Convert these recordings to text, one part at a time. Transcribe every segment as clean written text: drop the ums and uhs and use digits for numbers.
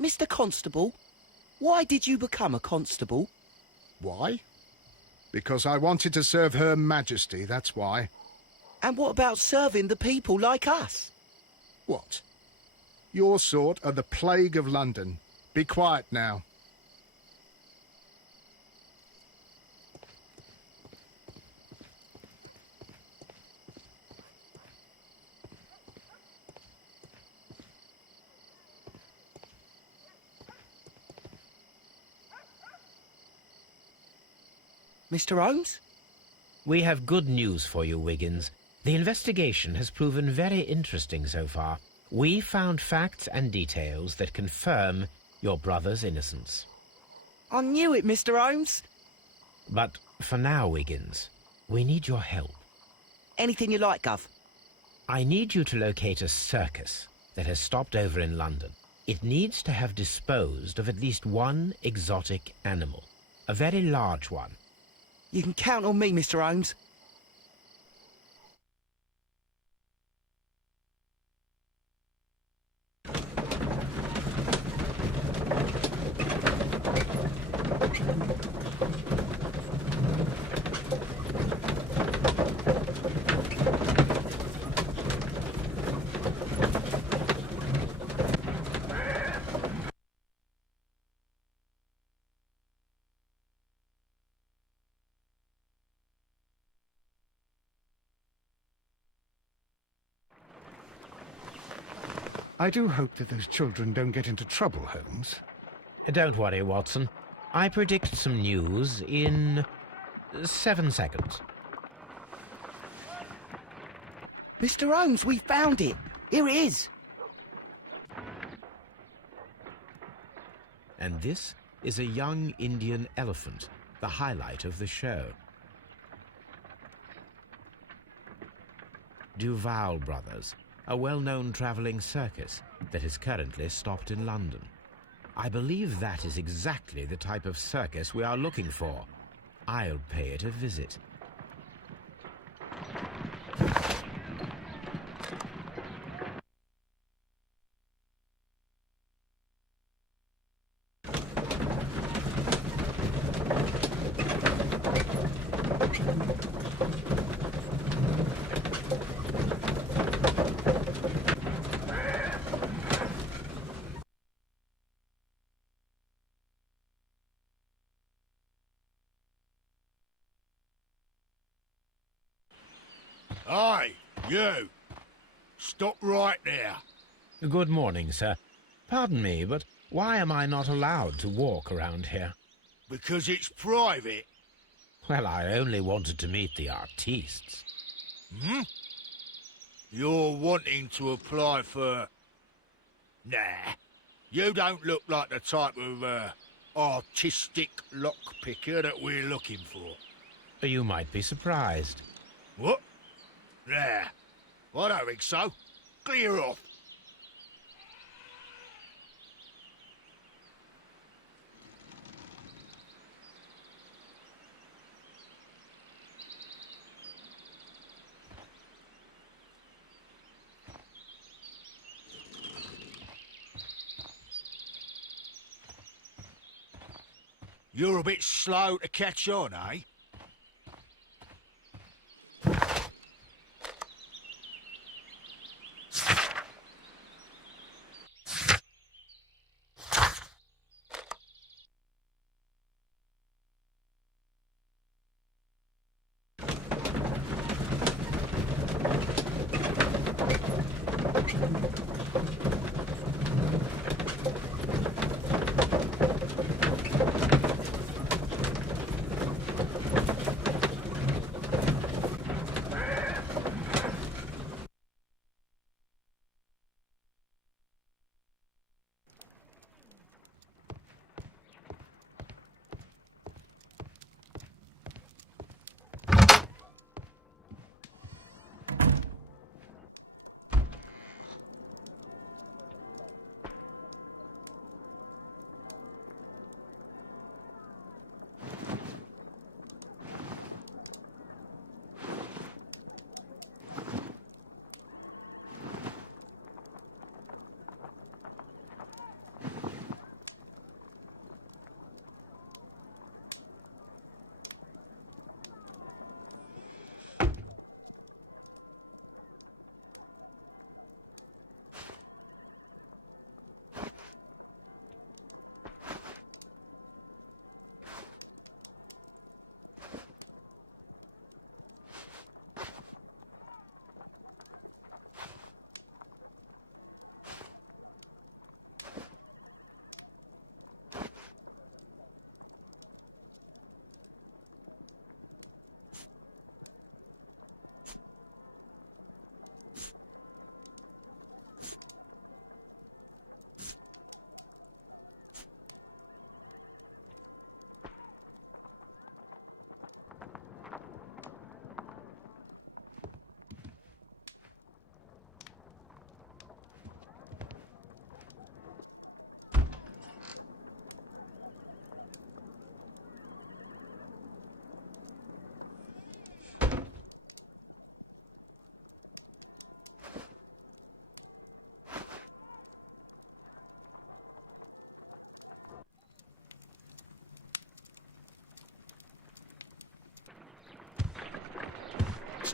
Mr. Constable, why did you become a constable? Why? Because I wanted to serve Her Majesty, that's why. And what about serving the people like us? What? Your sort are the plague of London. Be quiet now. Mr. Holmes? We have good news for you, Wiggins. The investigation has proven very interesting so far. We found facts and details that confirm your brother's innocence. I knew it, Mr. Holmes. But for now, Wiggins, we need your help. Anything you like, Gov. I need you to locate a circus that has stopped over in London. It needs to have disposed of at least one exotic animal, a very large one. You can count on me, Mr. Holmes. I do hope that those children don't get into trouble, Holmes. Don't worry, Watson. I predict some news in 7 seconds. Mr. Holmes, we found it. Here it is. And this is a young Indian elephant, the highlight of the show. Duval Brothers, a well-known travelling circus that is currently stopped in London. I believe that is exactly the type of circus we are looking for. I'll pay it a visit. Aye, you! Stop right there. Good morning, sir. Pardon me, but why am I not allowed to walk around here? Because it's private. Well, I only wanted to meet the artistes. Hmm? You're wanting to apply for... Nah, you don't look like the type of, artistic lockpicker that we're looking for. You might be surprised. What? Nah, I don't think so. Clear off. You're a bit slow to catch on, eh?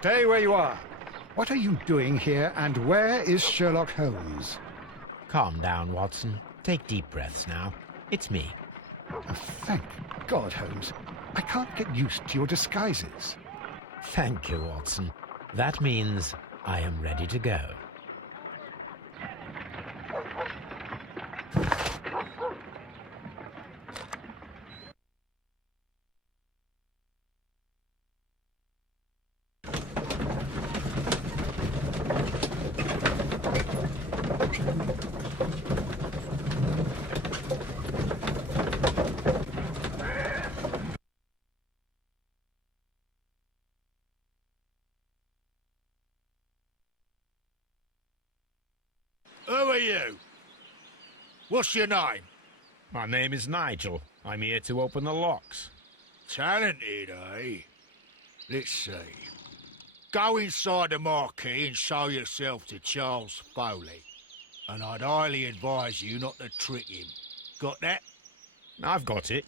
Stay where you are. What are you doing here, and where is Sherlock Holmes? Calm down, Watson. Take deep breaths now. It's me. Oh, thank God, Holmes. I can't get used to your disguises. Thank you, Watson. That means I am ready to go. Who are you? What's your name? My name is Nigel. I'm here to open the locks. Talented, eh? Let's see. Go inside the marquee and show yourself to Charles Foley. And I'd highly advise you not to trick him. Got that? I've got it.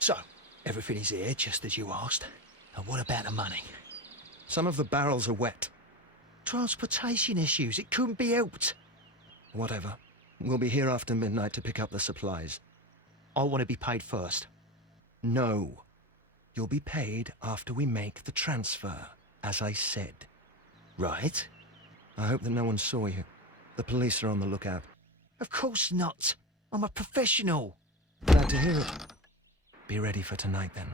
So, everything is here, just as you asked. And what about the money? Some of the barrels are wet. Transportation issues, it couldn't be helped. Whatever. We'll be here after midnight to pick up the supplies. I want to be paid first. No. You'll be paid after we make the transfer, as I said. Right? I hope that no one saw you. The police are on the lookout. Of course not. I'm a professional. Glad to hear it. Be ready for tonight, then.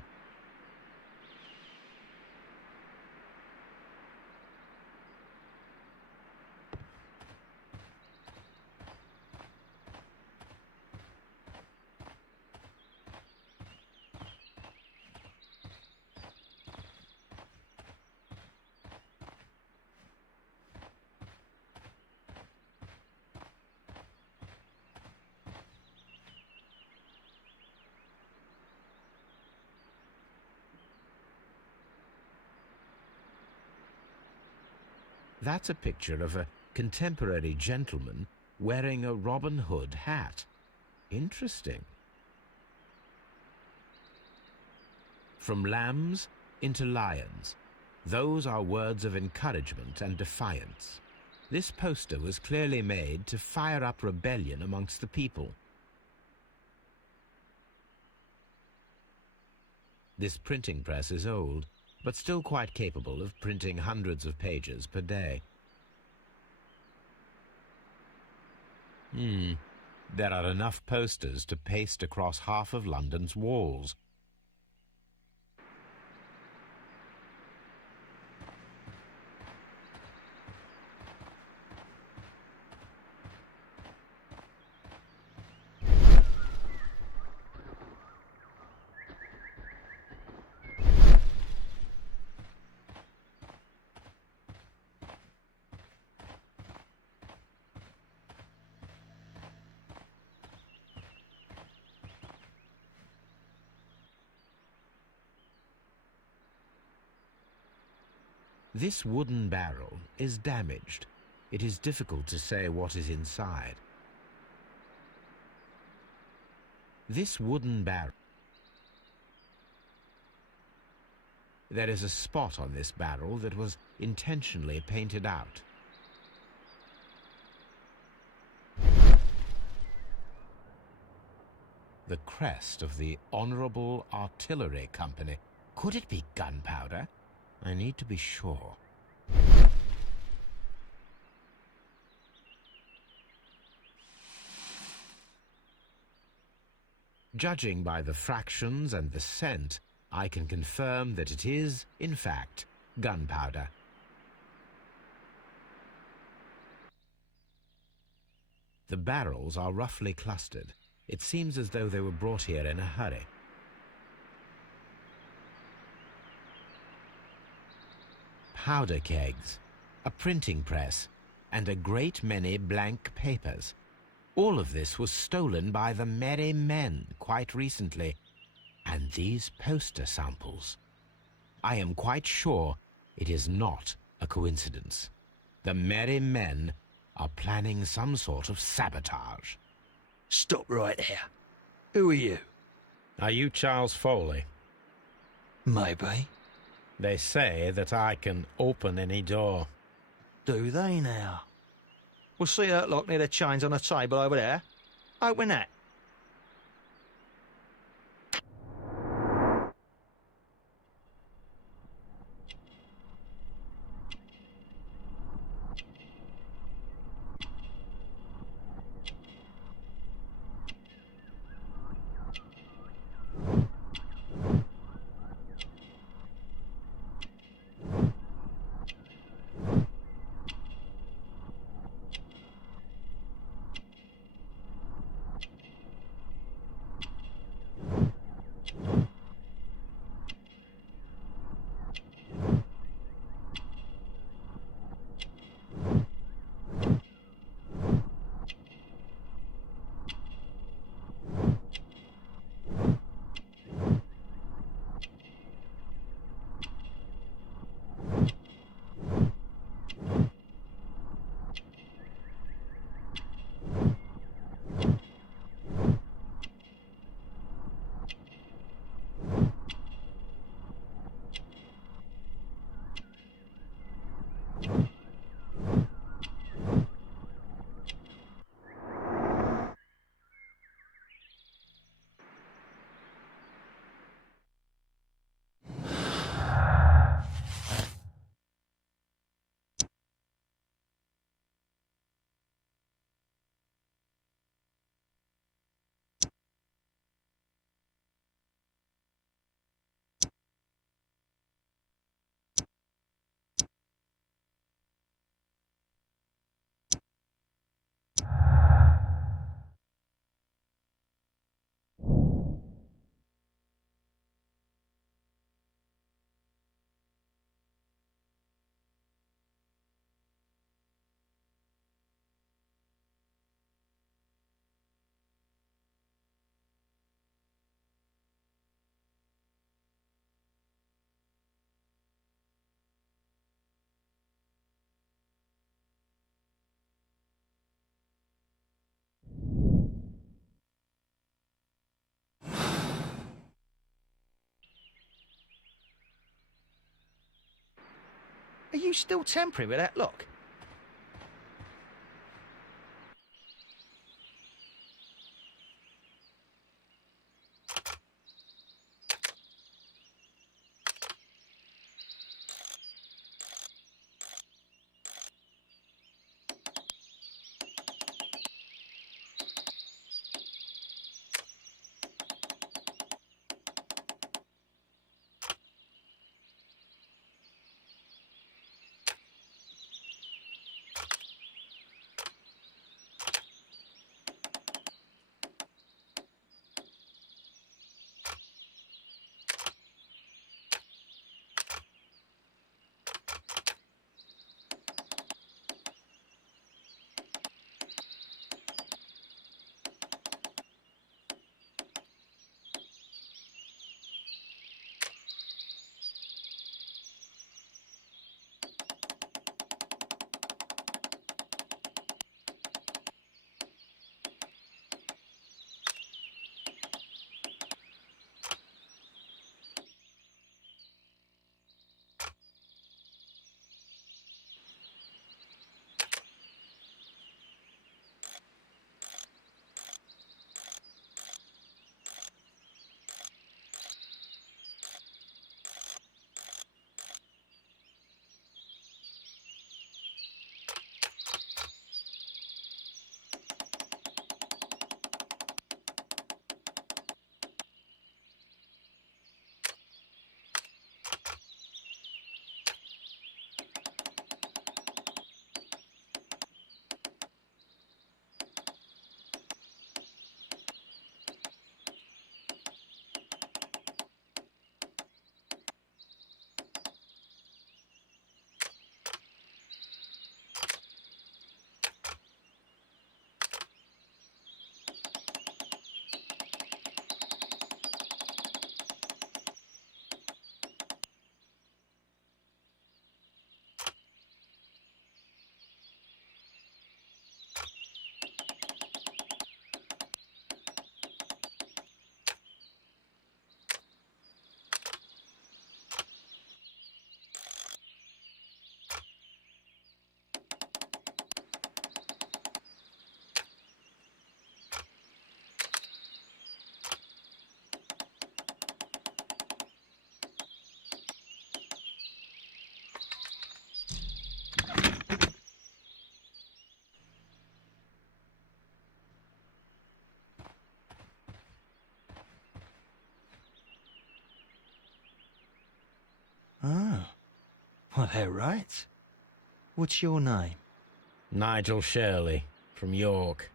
That's a picture of a contemporary gentleman wearing a Robin Hood hat. Interesting. From lambs into lions. Those are words of encouragement and defiance. This poster was clearly made to fire up rebellion amongst the people. This printing press is old, but still quite capable of printing hundreds of pages per day. There are enough posters to paste across half of London's walls. This wooden barrel is damaged. It is difficult to say what is inside. This wooden barrel. There is a spot on this barrel that was intentionally painted out. The crest of the Honourable Artillery Company. Could it be gunpowder? I need to be sure. Judging by the fractions and the scent, I can confirm that it is, in fact, gunpowder. The barrels are roughly clustered. It seems as though they were brought here in a hurry. Powder kegs, a printing press, and a great many blank papers. All of this was stolen by the Merry Men quite recently, and these poster samples. I am quite sure it is not a coincidence. The Merry Men are planning some sort of sabotage. Stop right there. Who are you? Are you Charles Foley? Maybe. They say that I can open any door. Do they now? We'll see that lock near the chains on the table over there. Open that. Are you still tampering with that lock? Well, they're right. What's your name? Nigel Shirley, from York.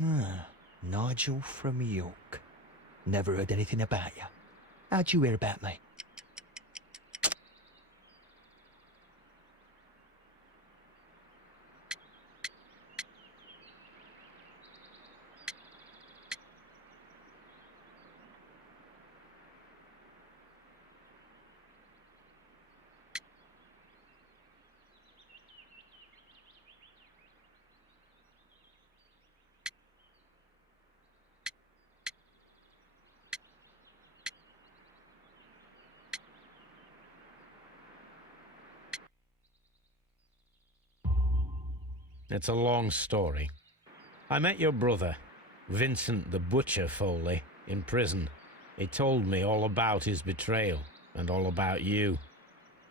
Ah, Nigel from York. Never heard anything about you. How'd you hear about me? It's a long story. I met your brother, Vincent the Butcher Foley, in prison. He told me all about his betrayal and all about you.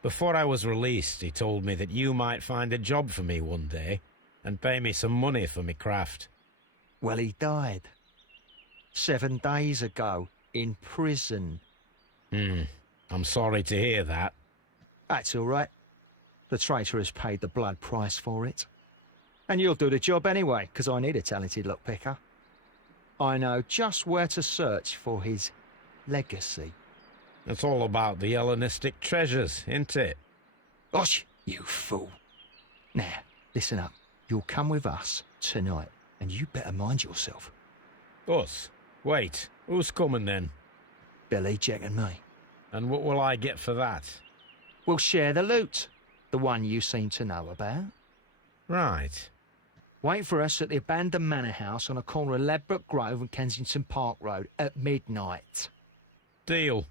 Before I was released, he told me that you might find a job for me one day and pay me some money for me craft. Well, he died. 7 days ago, in prison. I'm sorry to hear that. That's all right. The traitor has paid the blood price for it. And you'll do the job anyway, because I need a talented lockpicker. I know just where to search for his legacy. It's all about the Hellenistic treasures, isn't it? Osh, you fool. Now, listen up. You'll come with us tonight, and you better mind yourself. Us? Wait, who's coming then? Billy, Jack and me. And what will I get for that? We'll share the loot. The one you seem to know about. Right. Wait for us at the abandoned manor house on a corner of Ladbroke Grove and Kensington Park Road at midnight. Deal.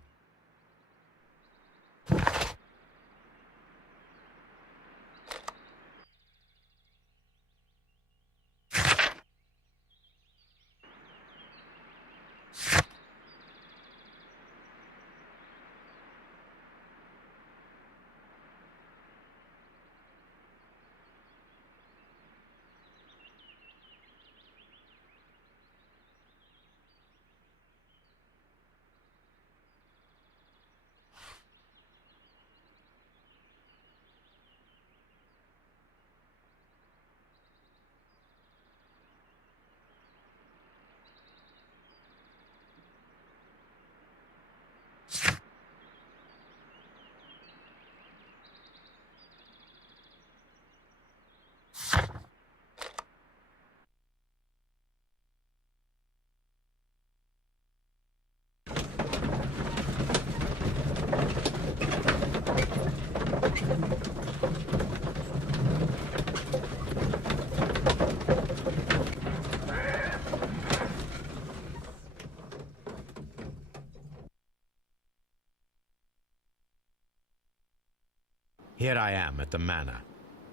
Here I am at the manor.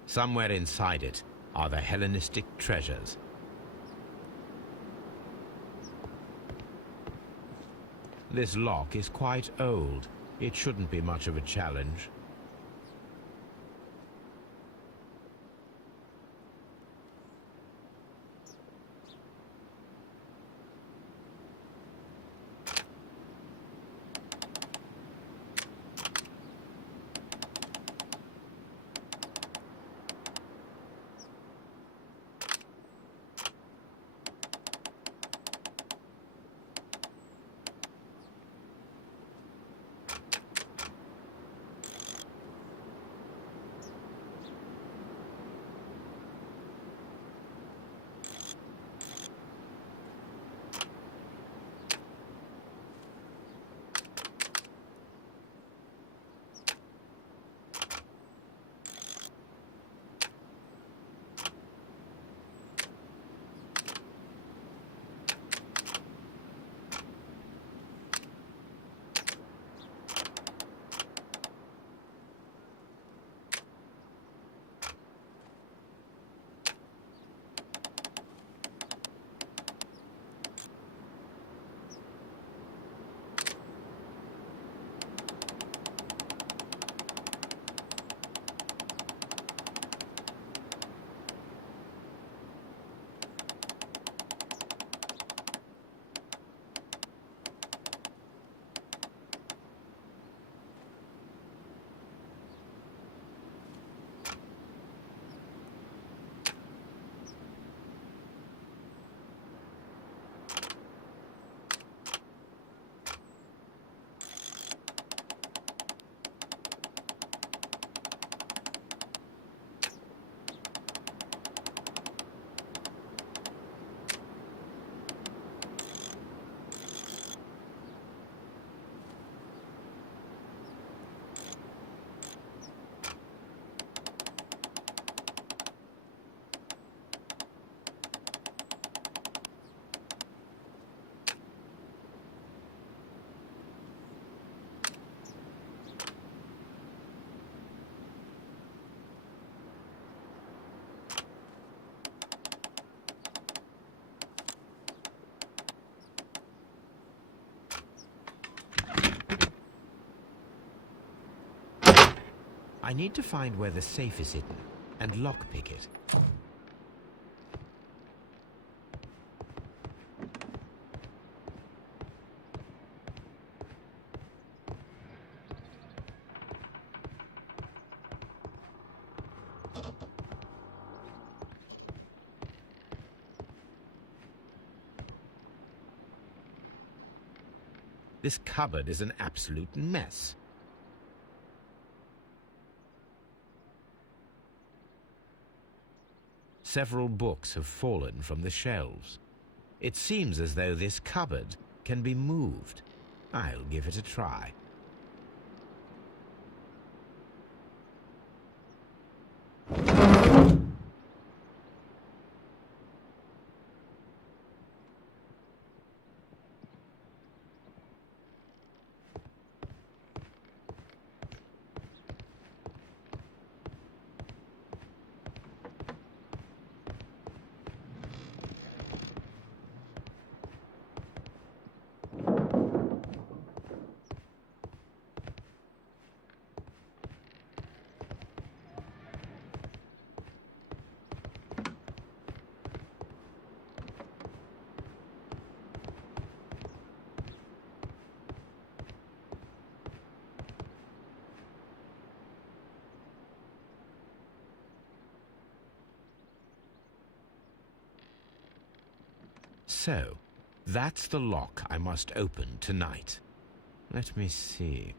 Somewhere inside it are the Hellenistic treasures. This lock is quite old. It shouldn't be much of a challenge. I need to find where the safe is hidden and lockpick it. This cupboard is an absolute mess. Several books have fallen from the shelves. It seems as though this cupboard can be moved. I'll give it a try. So, that's the lock I must open tonight. Let me see.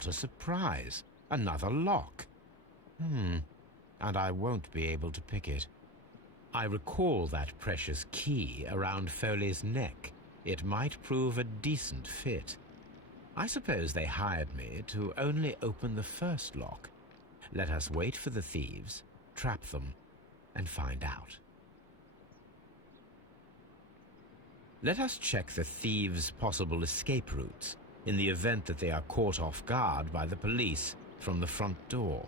What a surprise! Another lock. And I won't be able to pick it. I recall that precious key around Foley's neck. It might prove a decent fit. I suppose they hired me to only open the first lock. Let us wait for the thieves, trap them, and find out. Let us check the thieves' possible escape routes in the event that they are caught off guard by the police from the front door.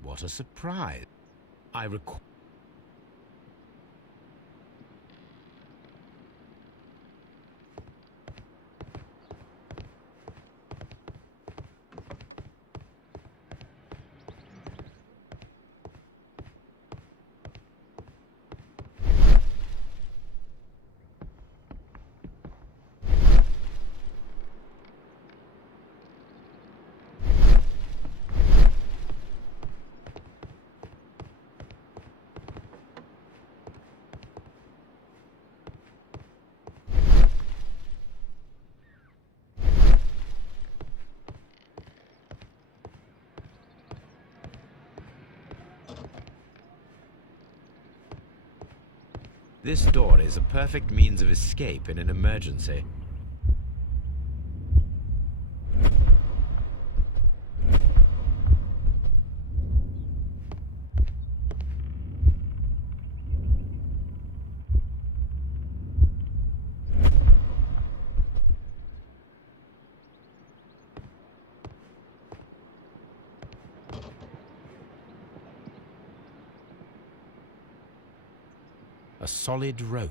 What a surprise! I recall. This door is a perfect means of escape in an emergency. A solid rope.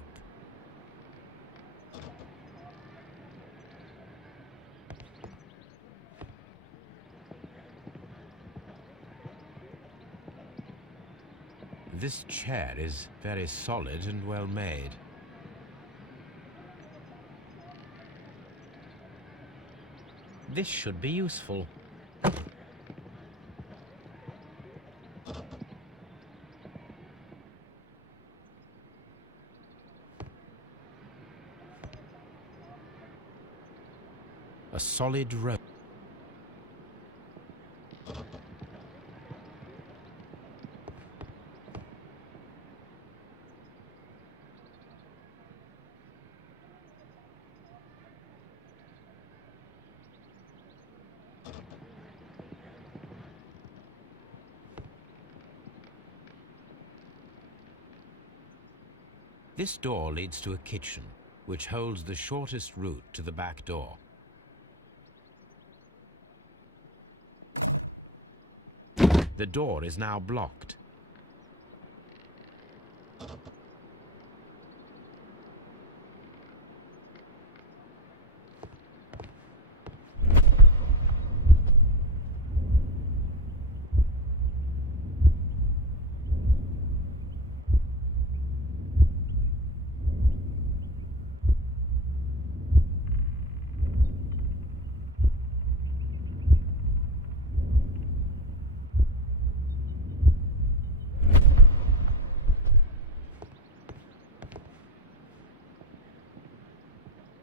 This chair is very solid and well made. This should be useful. A solid rope. This door leads to a kitchen, which holds the shortest route to the back door. The door is now blocked.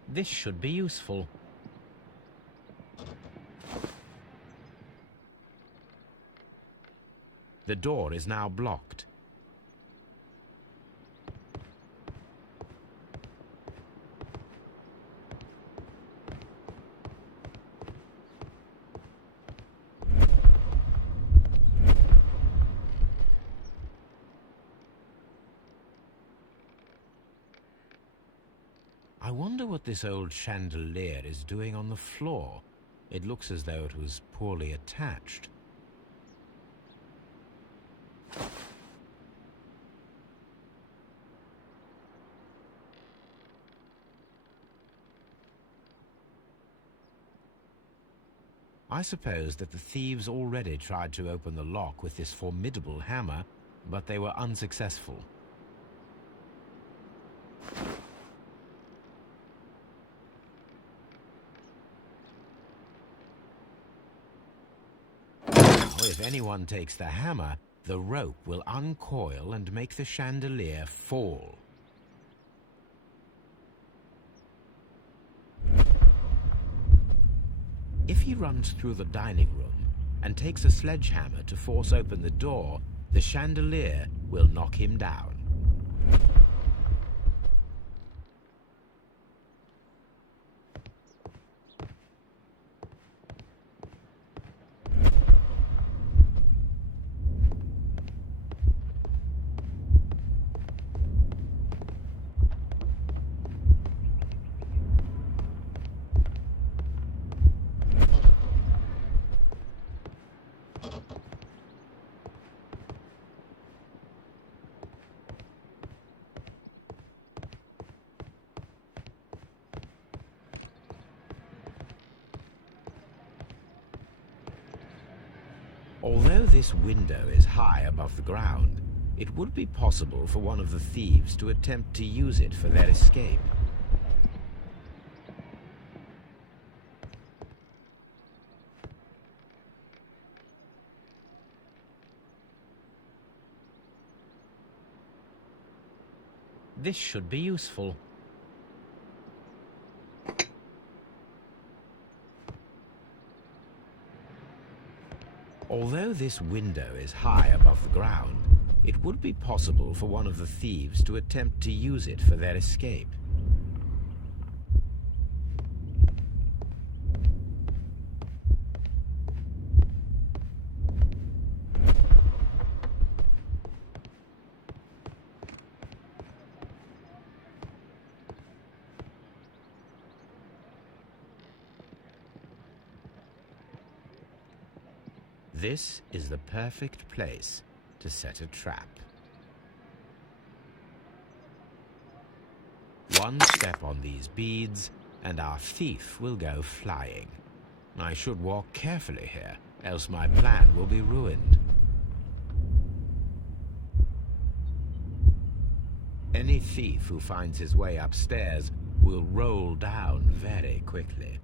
This should be useful. The door is now blocked. I wonder what this old chandelier is doing on the floor. It looks as though it was poorly attached. I suppose that the thieves already tried to open the lock with this formidable hammer, but they were unsuccessful. if anyone takes the hammer, the rope will uncoil and make the chandelier fall. If he runs through the dining room and takes a sledgehammer to force open the door, the chandelier will knock him down. Although this window is high above the ground, it would be possible for one of the thieves to attempt to use it for their escape. This should be useful. Although this window is high above the ground, it would be possible for one of the thieves to attempt to use it for their escape. This is the perfect place to set a trap. One step on these beads, and our thief will go flying. I should walk carefully here, else my plan will be ruined. Any thief who finds his way upstairs will roll down very quickly.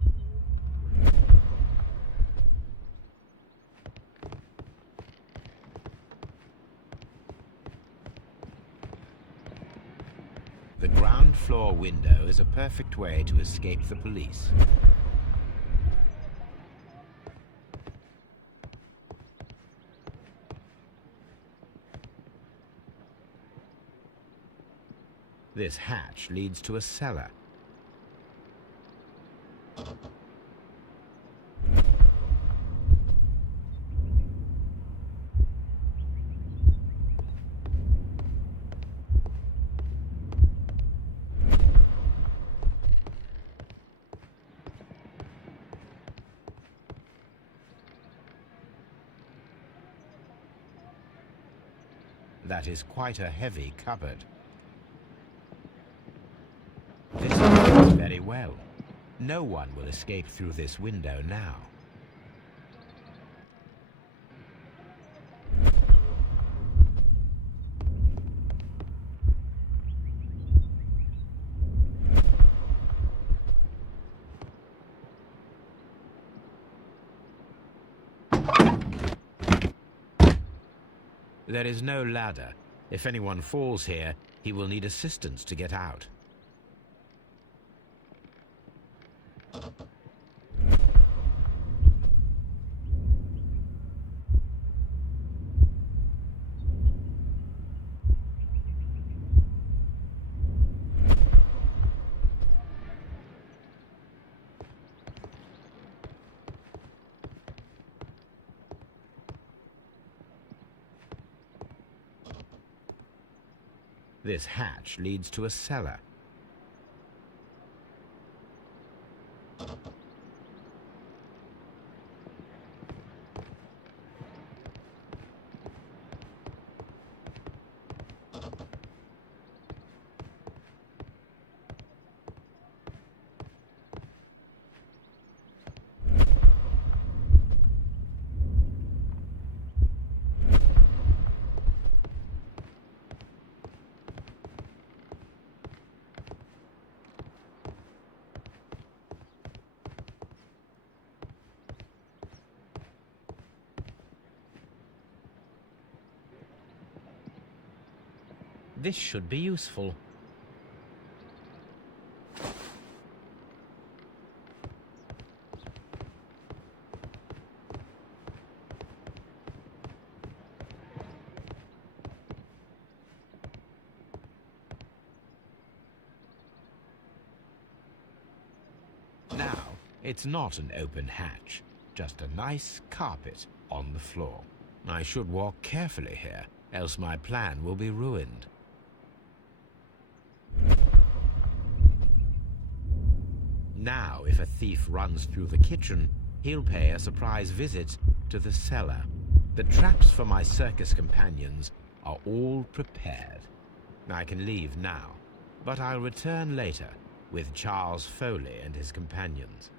The ground floor window is a perfect way to escape the police. This hatch leads to a cellar. That is quite a heavy cupboard. This works very well. No one will escape through this window now. There is no ladder. If anyone falls here, he will need assistance to get out. This hatch leads to a cellar. This should be useful. Now, it's not an open hatch, just a nice carpet on the floor. I should walk carefully here, else my plan will be ruined. Now, if a thief runs through the kitchen, he'll pay a surprise visit to the cellar. The traps for my circus companions are all prepared. I can leave now, but I'll return later with Charles Foley and his companions.